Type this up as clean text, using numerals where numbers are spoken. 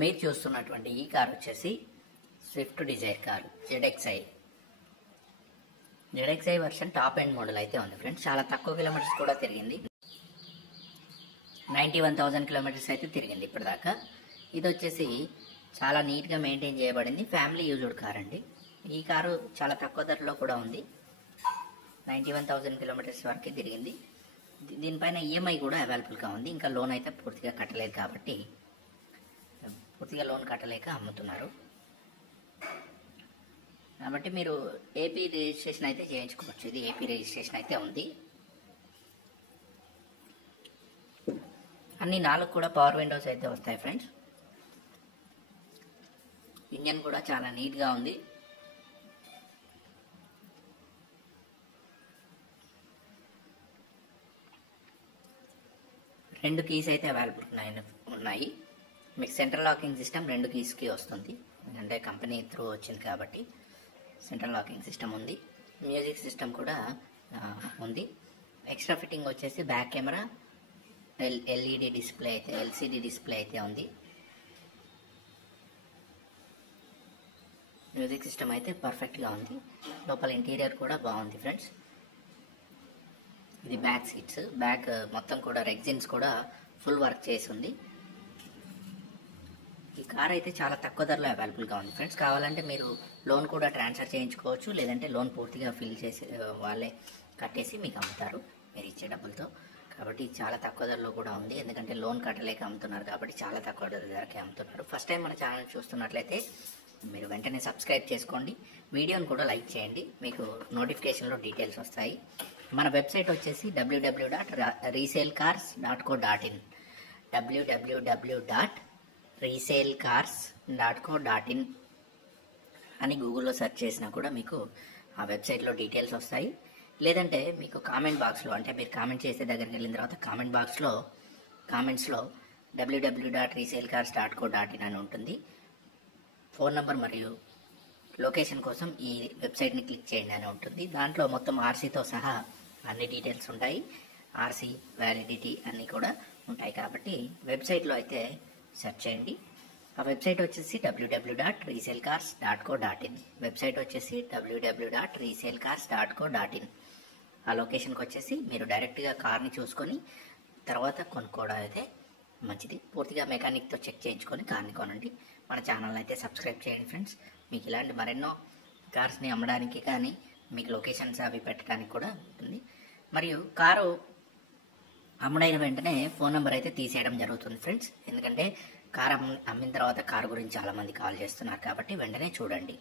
మీరు చూస్తున్నటువంటి ఈ కార్ వచ్చేసి Swift Dzire car ZXI version top end model అయితే ఉంది ఫ్రెండ్స్. చాలా తక్కువ కిలోమీటర్స్ కూడా తిరిగింది. 91,000 కిలోమీటర్స్ అయితే తిరిగింది ఇప్పటిదాకా. ఇది వచ్చేసి చాలా నీట్గా మెయింటైన్ చేయబడింది. ఫ్యామిలీ యూజ్డ్ కార్ అండి. ఈ కారు చాలా తక్కువ ధరలో కూడా ఉంది. 91,000 కిలోమీటర్స్ వరకు తిరిగింది. దీనిపైన ఈఎంఐ కూడా అవైలబుల్గా ఉంది. ఇంకా లోన్ అయితే పూర్తిగా కట్టలేదు కాబట్టి పూర్తిగా లోన్ కట్టలేక అమ్ముతున్నారు. కాబట్టి మీరు ఏపీ రిజిస్ట్రేషన్ అయితే చేయించుకోవచ్చు. ఇది ఏపీ రిజిస్ట్రేషన్ అయితే ఉంది. అన్ని 4 కూడా పవర్ విండోస్ అయితే వస్తాయి ఫ్రెండ్స్. ఇంజన్ కూడా చాలా నీట్గా ఉంది. రెండు కీస్ అయితే అవైలబుల్ ఉన్నాయి. మీకు సెంట్రల్ లాకింగ్ సిస్టమ్ 2 కీస్కి వస్తుంది. అంటే కంపెనీ త్రూ వచ్చింది కాబట్టి సెంట్రల్ లాకింగ్ సిస్టమ్ ఉంది. మ్యూజిక్ సిస్టమ్ కూడా ఉంది. ఎక్స్ట్రా ఫిట్టింగ్ వచ్చేసి బ్యాక్ కెమెరా, ఎల్ఈడి డిస్ప్లే అయితే ఎల్సిడి డిస్ప్లే అయితే ఉంది. మ్యూజిక్ సిస్టమ్ అయితే పర్ఫెక్ట్గా ఉంది. లోపల ఇంటీరియర్ కూడా బాగుంది ఫ్రెండ్స్. ఇది బ్యాక్ సీట్స్, బ్యాక్ మొత్తం కూడా రెగ్జిన్స్ కూడా ఫుల్ వర్క్ చేసి ఉంది. ఈ కార్ అయితే చాలా తక్కువ ధరలో అవైలబుల్గా ఉంది ఫ్రెండ్స్. కావాలంటే మీరు లోన్ కూడా ట్రాన్స్ఫర్ చేయించుకోవచ్చు. లేదంటే లోన్ పూర్తిగా ఫిల్ చేసి వాళ్ళే కట్టేసి మీకు అమ్ముతారు మీరు ఇచ్చే డబ్బులతో. కాబట్టి చాలా తక్కువ ధరలో కూడా ఉంది. ఎందుకంటే లోన్ కట్టలేక అమ్ముతున్నారు కాబట్టి చాలా తక్కువ ధరకే అమ్ముతున్నారు. ఫస్ట్ టైం మన ఛానల్ చూస్తున్నట్లయితే మీరు వెంటనే సబ్స్క్రైబ్ చేసుకోండి. వీడియోని కూడా లైక్ చేయండి. మీకు నోటిఫికేషన్లో డీటెయిల్స్ వస్తాయి. మన వెబ్సైట్ వచ్చేసి www.resaleCars.co.in www.resaleCars.co.in అని గూగుల్లో సెర్చ్ చేసినా కూడా మీకు ఆ వెబ్సైట్లో డీటెయిల్స్ వస్తాయి. లేదంటే మీకు కామెంట్ బాక్స్లో, అంటే మీరు కామెంట్ చేసే దగ్గరికి వెళ్ళిన తర్వాత కామెంట్స్లో www.resaleCars.co.in అని ఉంటుంది. ఫోన్ నంబర్ మరియు లొకేషన్ కోసం ఈ వెబ్సైట్ని క్లిక్ చేయండి అని ఉంటుంది. దాంట్లో మొత్తం ఆర్సీతో సహా అన్ని డీటెయిల్స్ ఉంటాయి. ఆర్సీ వ్యాలిడిటీ అన్నీ కూడా ఉంటాయి. కాబట్టి వెబ్సైట్లో అయితే సెర్చ్ చేయండి. ఆ వెబ్సైట్ వచ్చేసి www.resaleCars.co.in వెబ్సైట్ వచ్చేసి www.resaleCars.co.in. ఆ లొకేషన్కి వచ్చేసి మీరు డైరెక్ట్గా కార్ని చూసుకొని తర్వాత కొనుక్కోవడం అయితే మంచిది. పూర్తిగా మెకానిక్తో చెక్ చేయించుకొని కార్ని కొనండి. మన ఛానల్ అయితే సబ్స్క్రైబ్ చేయండి ఫ్రెండ్స్. మీకు ఇలాంటి మరెన్నో కార్స్ని అమ్మడానికి కానీ మీకు లొకేషన్స్ అవి పెట్టడానికి కూడా ఉంటుంది. మరియు కారు అమ్ముడైన వెంటనే ఫోన్ నెంబర్ అయితే తీసేయడం జరుగుతుంది ఫ్రెండ్స్. ఎందుకంటే కారు అమ్మిన తర్వాత కారు గురించి చాలామంది కాల్ చేస్తున్నారు కాబట్టి వెంటనే చూడండి.